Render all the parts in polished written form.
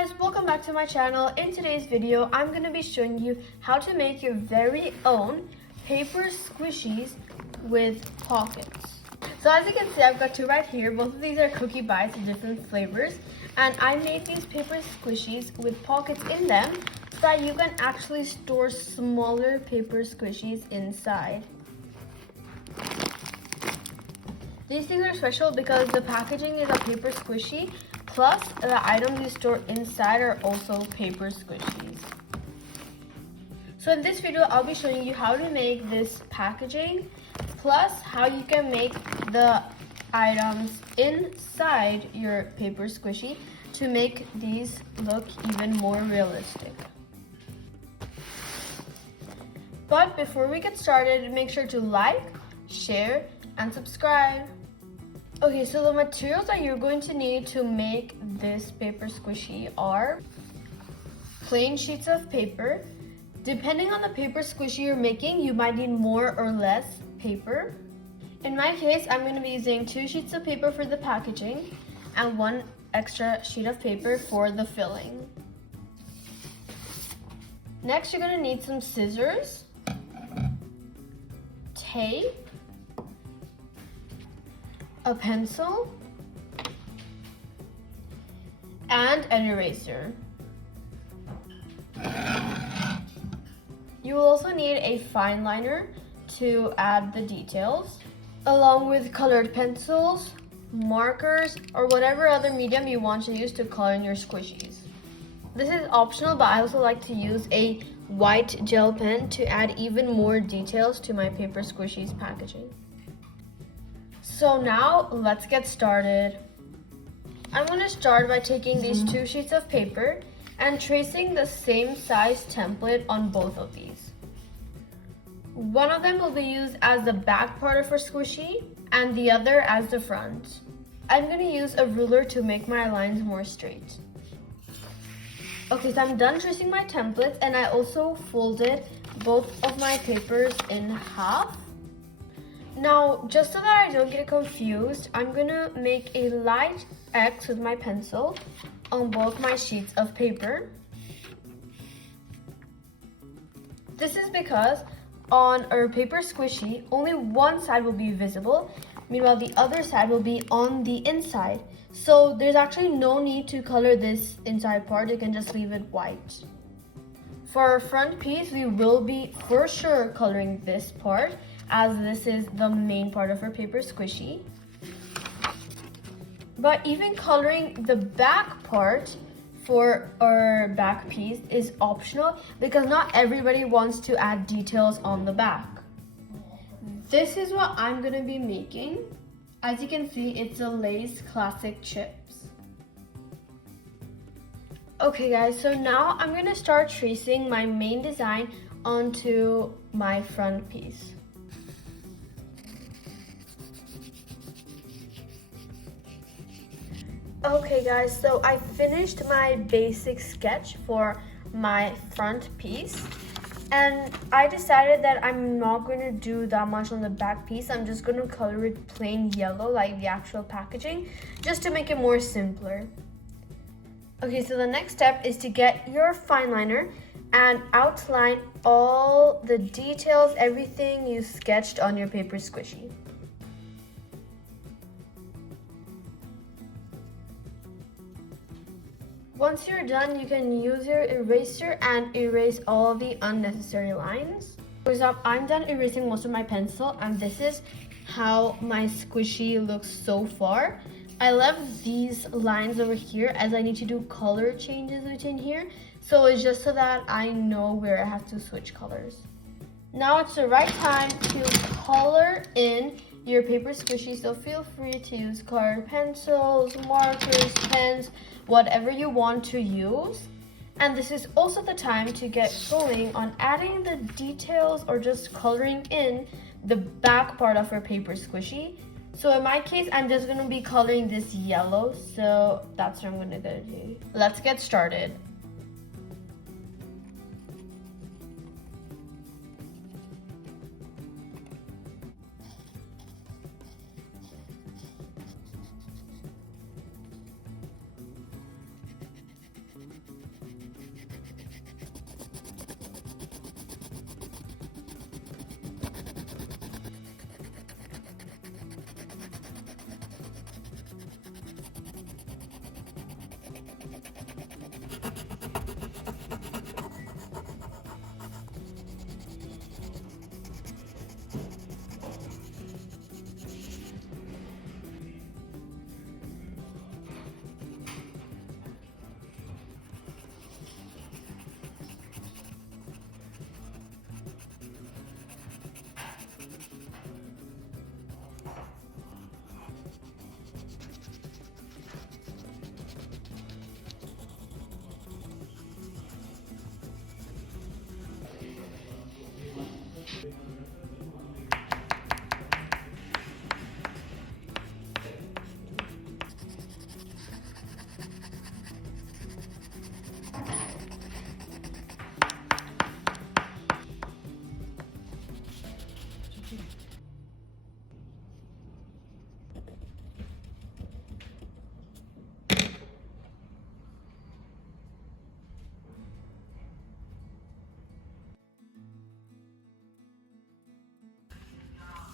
guys, welcome back to my channel. In today's video, I'm going to be showing you how to make your very own paper squishies with pockets. So as you can see, I've got two right here. Both of these are cookie bites in different flavors. And I made these paper squishies with pockets in them so that you can actually store smaller paper squishies inside. These things are special because the packaging is a paper squishy, plus the items you store inside are also paper squishies. So in this video, I'll be showing you how to make this packaging, plus how you can make the items inside your paper squishy to make these look even more realistic. But before we get started, make sure to like, share, and subscribe. Okay, so the materials that you're going to need to make this paper squishy are plain sheets of paper. Depending on the paper squishy you're making, you might need more or less paper. In my case, I'm going to be using 2 sheets of paper for the packaging and 1 extra sheet of paper for the filling. Next, you're going to need some scissors, tape, a pencil, and an eraser. You will also need a fine liner to add the details, along with colored pencils, markers, or whatever other medium you want to use to color in your squishies. This is optional, but I also like to use a white gel pen to add even more details to my paper squishies packaging. So now let's get started. I'm going to start by taking these 2 sheets of paper and tracing the same size template on both of these. One of them will be used as the back part of our squishy and the other as the front. I'm going to use a ruler to make my lines more straight. Okay, so I'm done tracing my templates, and I also folded both of my papers in half. Now, just so that I don't get confused, I'm gonna make a light X with my pencil on both my sheets of paper. This is because on our paper squishy, only one side will be visible, meanwhile the other side will be on the inside. So there's actually no need to color this inside part, you can just leave it white. For our front piece, we will be for sure coloring this part, as this is the main part of our paper squishy. But even coloring the back part for our back piece is optional because not everybody wants to add details on the back. This is what I'm gonna be making. As you can see, it's a Lay's classic chips. Okay guys, so now I'm gonna start tracing my main design onto my front piece. Okay guys, so I finished my basic sketch for my front piece, and I decided that I'm not going to do that much on the back piece. I'm just going to color it plain yellow like the actual packaging, just to make it more simpler. Okay, so the next step is to get your fine liner and outline all the details, everything you sketched on your paper squishy. Once you're done, you can use your eraser and erase all the unnecessary lines. For example, I'm done erasing most of my pencil, and this is how my squishy looks so far. I left these lines over here as I need to do color changes within here. So it's just so that I know where I have to switch colors. Now it's the right time to color in your paper squishy, so feel free to use colored pencils, markers, pens, whatever you want to use. And this is also the time to get going on adding the details or just coloring in the back part of our paper squishy. So in my case, I'm just going to be coloring this yellow, so that's what I'm going to do. Let's get started.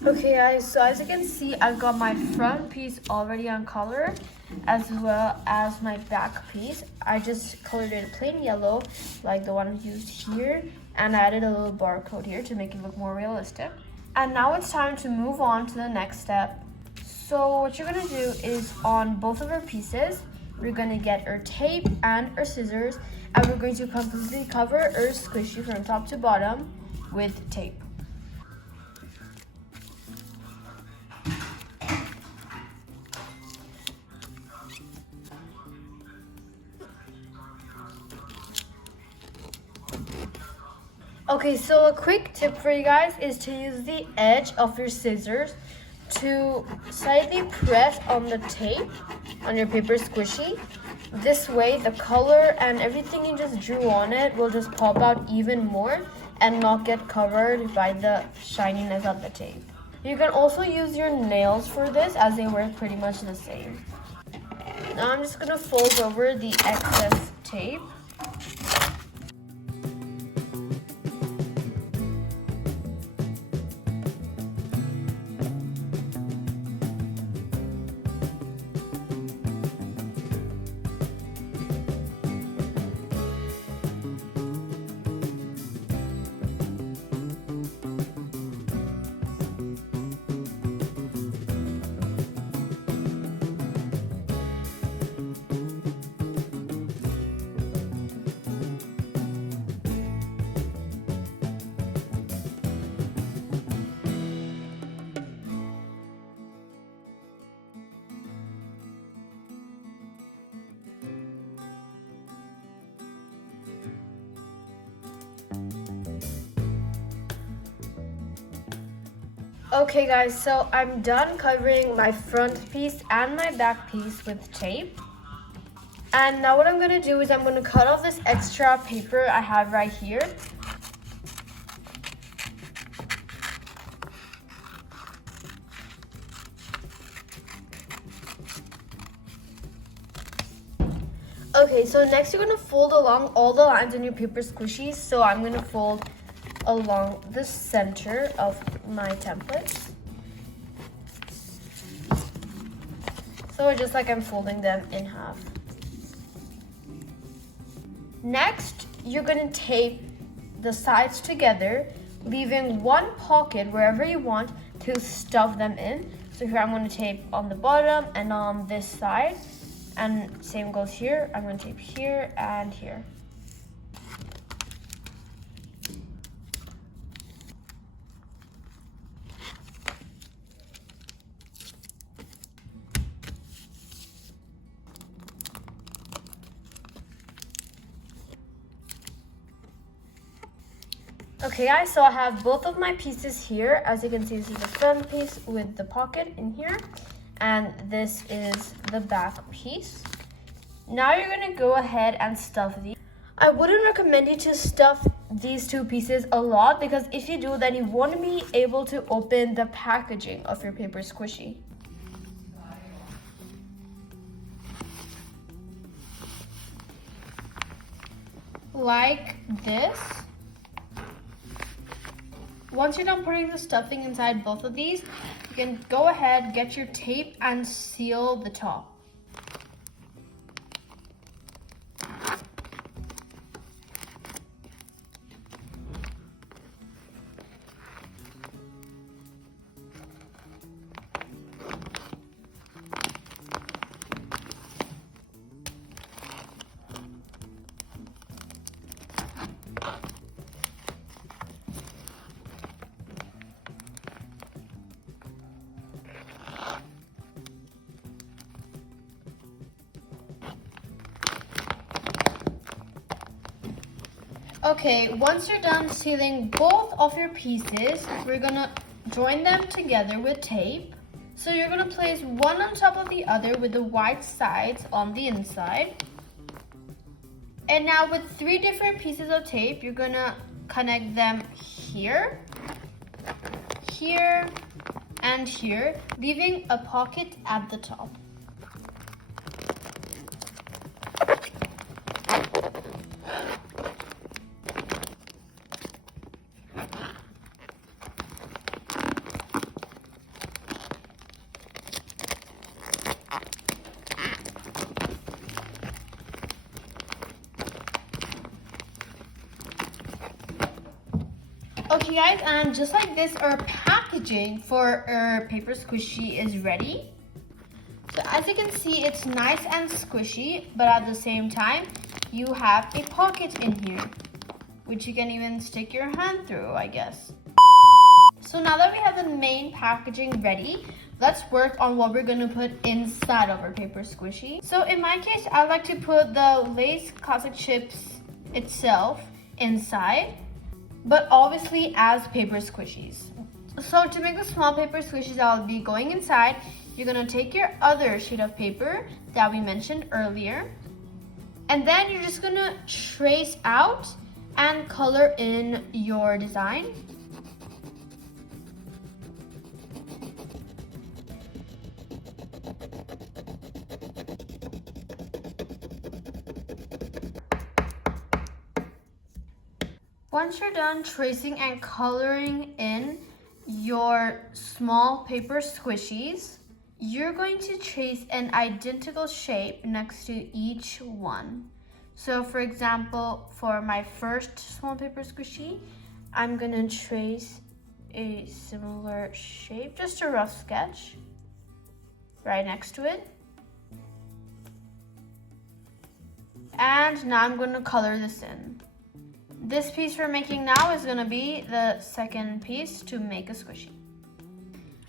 Okay guys, so as you can see, I've got my front piece already on color as well as my back piece. I just colored it plain yellow like the one used here, and I added a little barcode here to make it look more realistic. And now it's time to move on to the next step. So what you're gonna do is on both of our pieces, we're gonna get our tape and our scissors, and we're going to completely cover our squishy from top to bottom with tape. Okay, so a quick tip for you guys is to use the edge of your scissors to slightly press on the tape on your paper squishy. This way the color and everything you just drew on it will just pop out even more and not get covered by the shininess of the tape. You can also use your nails for this, as they work pretty much the same. Now I'm just gonna fold over the excess tape. Okay guys, so I'm done covering my front piece and my back piece with tape. And now what I'm gonna do is I'm gonna cut off this extra paper I have right here. Okay, so next you're gonna fold along all the lines in your paper squishies. So I'm gonna fold along the center of my templates. So just like I'm folding them in half. Next, you're gonna tape the sides together, leaving one pocket wherever you want to stuff them in. So here I'm gonna tape on the bottom and on this side, and same goes here. I'm gonna tape here and here. Okay guys, so I have both of my pieces here. As you can see, this is the front piece with the pocket in here, and this is the back piece. Now you're gonna go ahead and stuff these. I wouldn't recommend you to stuff these two pieces a lot, because if you do, then you won't be able to open the packaging of your paper squishy. Like this. Once you're done putting the stuffing inside both of these, you can go ahead, get your tape, and seal the top. Okay, once you're done sealing both of your pieces, we're gonna join them together with tape. So you're gonna place one on top of the other with the white sides on the inside. And now with 3 different pieces of tape, you're gonna connect them here, here, and here, leaving a pocket at the top. Okay guys, and just like this, our packaging for our paper squishy is ready. So as you can see, it's nice and squishy, but at the same time, you have a pocket in here, which you can even stick your hand through, I guess. So now that we have the main packaging ready, let's work on what we're gonna put inside of our paper squishy. So in my case, I like to put the Lay's Classic Chips itself inside, but obviously as paper squishies. So to make the small paper squishies that will be going inside, you're gonna take your other sheet of paper that we mentioned earlier, and then you're just gonna trace out and color in your design. Once you're done tracing and coloring in your small paper squishies, you're going to trace an identical shape next to each one. So for example, for my first small paper squishy, I'm gonna trace a similar shape, just a rough sketch, right next to it. And now I'm gonna color this in. This piece we're making now is gonna be the second piece to make a squishy.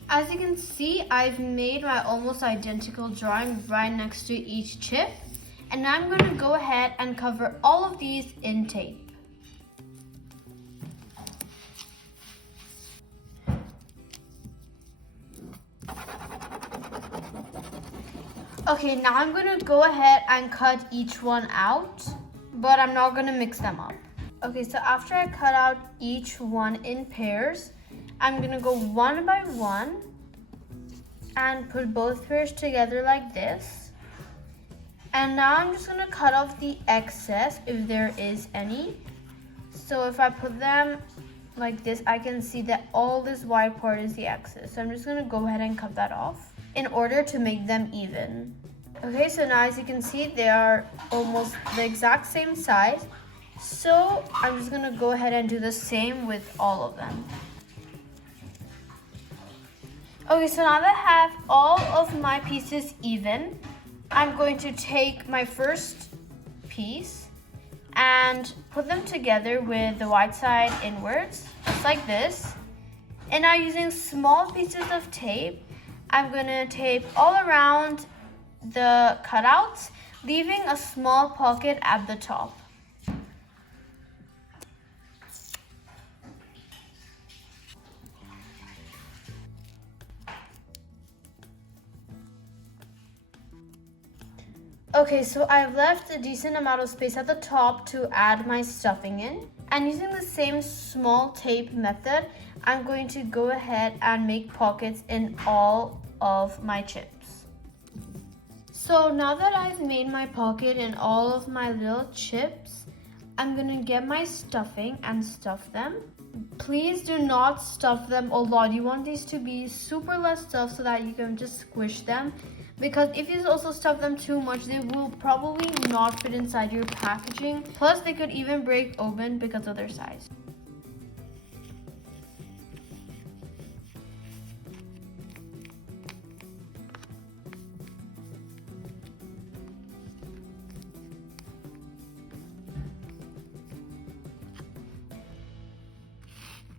As you can see, I've made my almost identical drawing right next to each chip. And now I'm gonna go ahead and cover all of these in tape. Okay, now I'm gonna go ahead and cut each one out, but I'm not gonna mix them up. Okay, so after I cut out each one in pairs, I'm gonna go one by one and put both pairs together like this. And now I'm just gonna cut off the excess if there is any. So if I put them like this, I can see that all this white part is the excess. So I'm just gonna go ahead and cut that off in order to make them even. Okay, so now as you can see, they are almost the exact same size. So I'm just gonna go ahead and do the same with all of them. Okay, so now that I have all of my pieces even, I'm going to take my first piece and put them together with the white side inwards, just like this. And now using small pieces of tape, I'm gonna tape all around the cutouts, leaving a small pocket at the top. Okay, so I've left a decent amount of space at the top to add my stuffing in. And using the same small tape method, I'm going to go ahead and make pockets in all of my chips. So now that I've made my pocket in all of my little chips, I'm gonna get my stuffing and stuff them. Please do not stuff them a lot. You want these to be super less stuffed so that you can just squish them. Because if you also stuff them too much, they will probably not fit inside your packaging. Plus, they could even break open because of their size.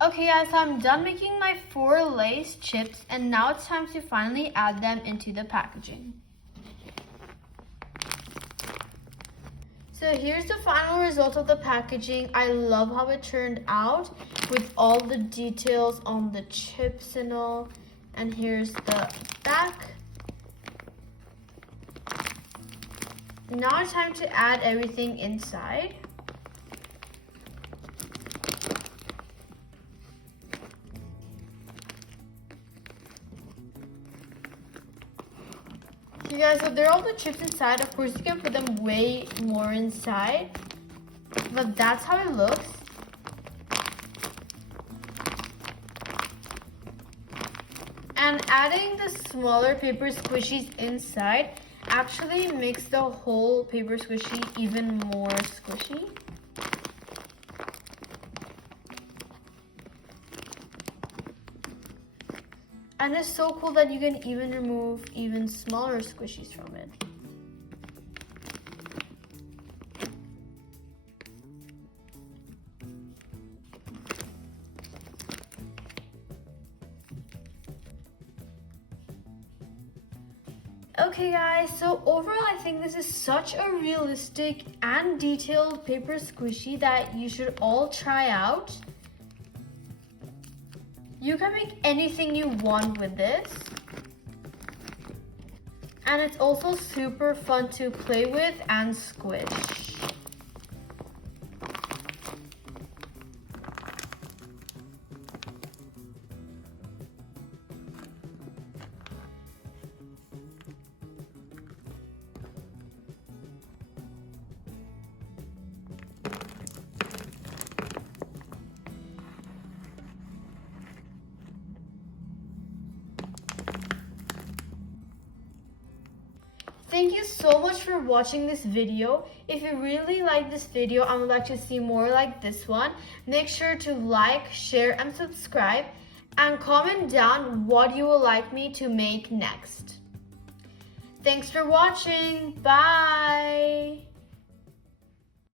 Okay guys, so I'm done making my 4 Lay's chips, and now it's time to finally add them into the packaging. So here's the final result of the packaging. I love how it turned out with all the details on the chips and all. And here's the back. Now it's time to add everything inside. You guys, so there are all the chips inside. Of course, you can put them way more inside, but that's how it looks. And adding the smaller paper squishies inside actually makes the whole paper squishy even more squishy. And it's so cool that you can even remove even smaller squishies from it. Okay guys, so overall I think this is such a realistic and detailed paper squishy that you should all try out. You can make anything you want with this. And it's also super fun to play with and squish. Thank you so much for watching this video. If you really like this video and would like to see more like this one, make sure to like, share, and subscribe, and comment down what you would like me to make next. Thanks for watching. Bye!